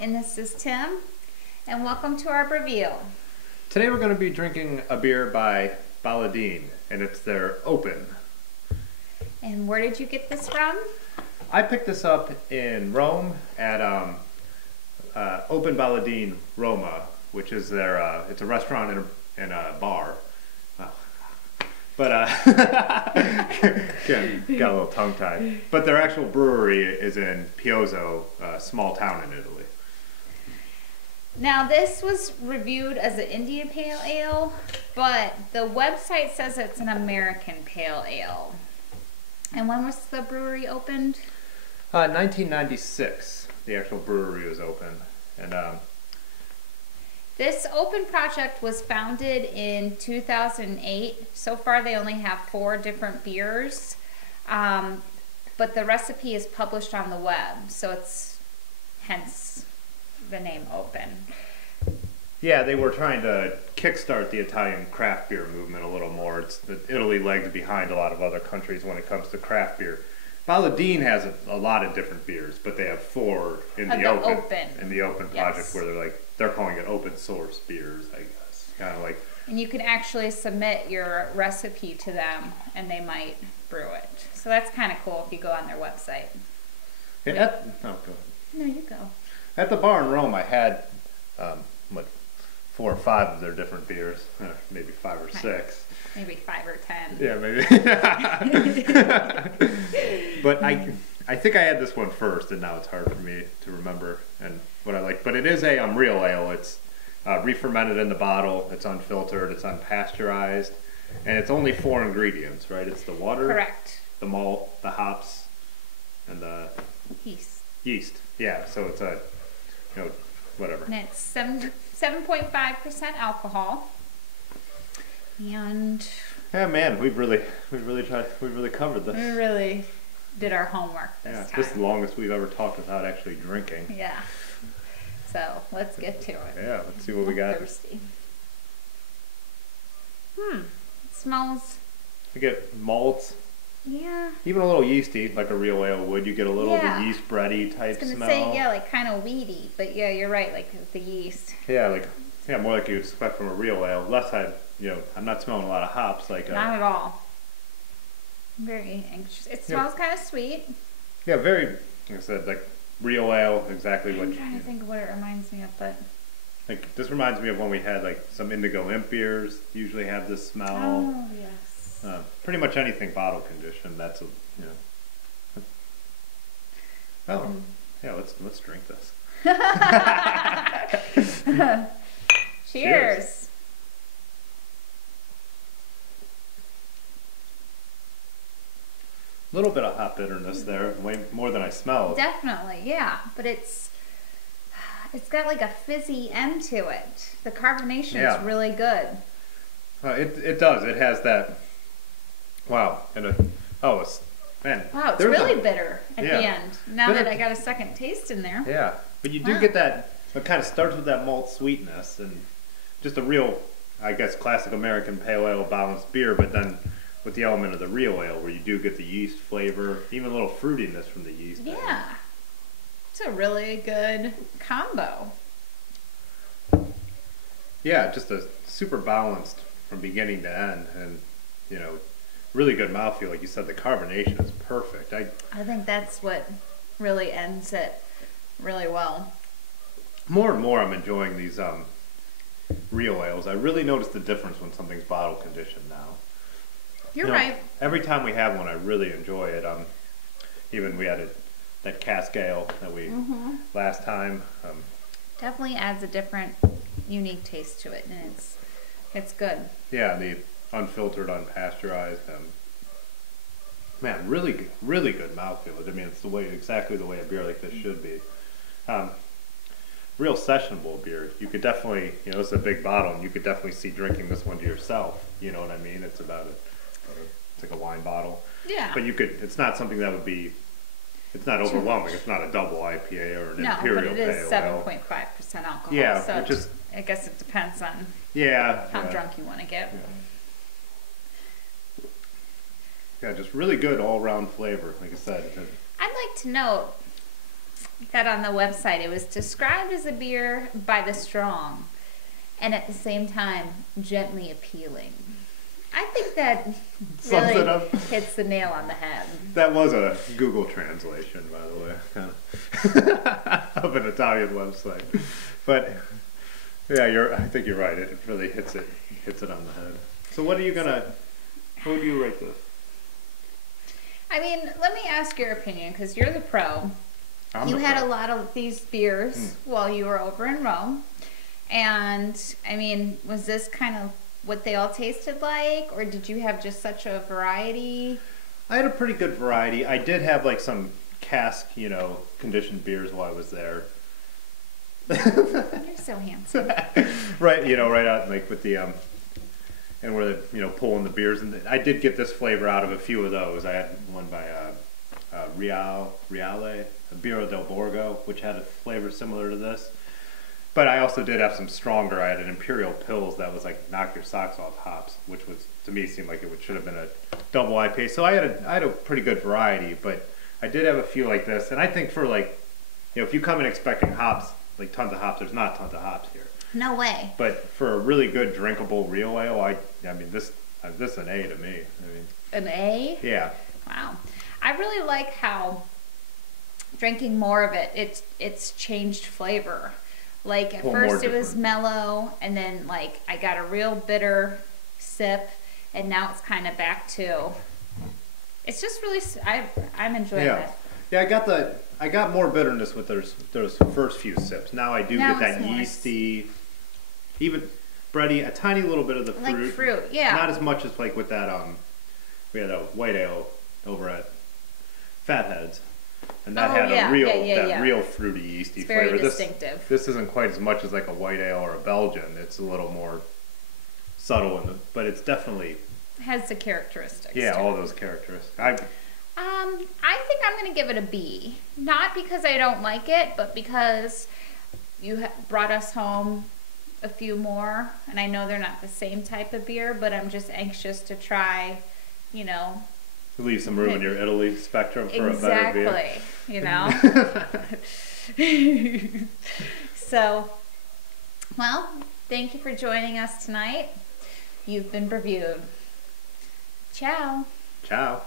And this is Tim, and welcome to our BrewView. Today we're going to be drinking a beer by Baladin, and it's their Open. And where did you get this from? I picked this up in Rome at Open Baladin Roma, which is their, it's a restaurant and a bar. But, got a little tongue-tied. But their actual brewery is in Piozzo, a small town in Italy. Now this was reviewed as an India Pale Ale, but the website says it's an American Pale Ale. And when was the brewery opened? 1996, the actual brewery was open. And this Open project was founded in 2008. So far they only have 4 different beers, but the recipe is published on the web, so it's hence the name Open. Yeah, they were trying to kickstart the Italian craft beer movement a little more. It's Italy lags behind a lot of other countries when it comes to craft beer. Baladin has a lot of different beers, but they have 4 in the Open project, where they're calling it open source beers, I guess. Kind of like. And you can actually submit your recipe to them, and they might brew it. So that's kind of cool if you go on their website. Go ahead. No, you go. At the bar in Rome, I had 4 or 5 of their different beers, maybe 5 or 6. Maybe 5 or 10. Yeah, maybe. But I think I had this one first, and now it's hard for me to remember and what I like. But it is a real ale. It's re-fermented in the bottle. It's unfiltered. It's unpasteurized, and it's only 4 ingredients, right? It's the water, correct, the malt, the hops, and the yeast. Yeah. So it's a whatever. And it's 7.5% alcohol. And yeah, man, we've really covered this. We really did our homework this time. This is the longest we've ever talked without actually drinking. Yeah. So let's get to it. Yeah, let's see what we got. Thirsty. It smells. You get malts. Yeah. Even a little yeasty, like a real ale would. You get a little of the yeast bready type smell. I was gonna say, yeah, like kind of weedy, but yeah, you're right, like the yeast. Yeah, more like you'd expect from a real ale. Less I'm not smelling a lot of hops. Not at all. I'm very anxious. It smells kind of sweet. Yeah, very, like I said, like real ale, exactly what. I'm trying to think of what it reminds me of, but. Like, this reminds me of when we had some Indigo Imp beers. Usually have this smell. Oh, yes. Pretty much anything bottle conditioned. That's Oh, yeah. Let's drink this. Cheers. A little bit of hot bitterness there, way more than I smelled. Definitely, yeah. But it's got like a fizzy end to it. The carbonation is really good. It does. It has that. Wow. Wow, it's really bitter at the end. Now that I got a second taste in there. Yeah, but you do get that. It kind of starts with that malt sweetness and just a real, I guess, classic American pale ale balanced beer, but then with the element of the real ale where you do get the yeast flavor, even a little fruitiness from the yeast. Yeah. It's a really good combo. Yeah, just a super balanced from beginning to end, and really good mouthfeel. Like you said, the carbonation is perfect. I think that's what really ends it really well. More and more I'm enjoying these real ales. I really notice the difference when something's bottle conditioned now. You're right. Every time we have one, I really enjoy it. Even we had that cask ale that we last time. Definitely adds a different, unique taste to it, and it's good. Yeah, the unfiltered, unpasteurized. Man, really good mouthfeel. I mean, it's exactly the way a beer like this should be. Real sessionable beer. You could definitely, it's a big bottle, and you could definitely see drinking this one to yourself. You know what I mean? It's it's like a wine bottle. Yeah. But it's not something that would be. It's not overwhelming. It's not a double IPA or an imperial pale ale. No, but it is 7.5% alcohol. Yeah, so I guess it depends on how drunk you want to get. Yeah, just really good all-around flavor. Like I said, I'd like to note that on the website it was described as a beer by the strong, and at the same time gently appealing. I think that really hits the nail on the head. That was a Google translation, by the way, kind of, of an Italian website. But yeah, I think you're right. It really hits it on the head. So what do you rate this? I mean, let me ask your opinion, because you're the pro. You had a lot of these beers while you were over in Rome. And, I mean, was this kind of what they all tasted like? Or did you have just such a variety? I had a pretty good variety. I did have, like, some cask, conditioned beers while I was there. You're so handsome. Right, right out, like, with the, and where they're, pulling the beers. And I did get this flavor out of a few of those. I had one by Reale, Birra del Borgo, which had a flavor similar to this. But I also did have some stronger. I had an Imperial Pils that was like knock your socks off hops, which was, to me, seemed like it should have been a double IPA. So I had a pretty good variety, but I did have a few like this. And I think for like, if you come in expecting hops, like tons of hops, there's not tons of hops here. No way. But for a really good drinkable real ale, I mean this is an A to me. I mean, an A? Yeah. Wow. I really like how drinking more of it, it's changed flavor. Like at first it was mellow, and then like I got a real bitter sip, and now it's kind of back to. It's just really I'm enjoying it. Yeah, I got more bitterness with those first few sips. Now I do get that yeasty, even bready, a tiny little bit of the fruit. Like fruit, yeah. Not as much as like with that we had a white ale over at Fatheads. And that had a real fruity, yeasty flavor. Very distinctive. This isn't quite as much as like a white ale or a Belgian. It's a little more subtle, but it's definitely has the characteristics. Yeah, all those characteristics. I think I'm going to give it a B. Not because I don't like it, but because you brought us home a few more, and I know they're not the same type of beer, but I'm just anxious to try, leave some room in your Italy spectrum for a better beer. Exactly, So, well, thank you for joining us tonight. You've been BrewView. Ciao. Ciao.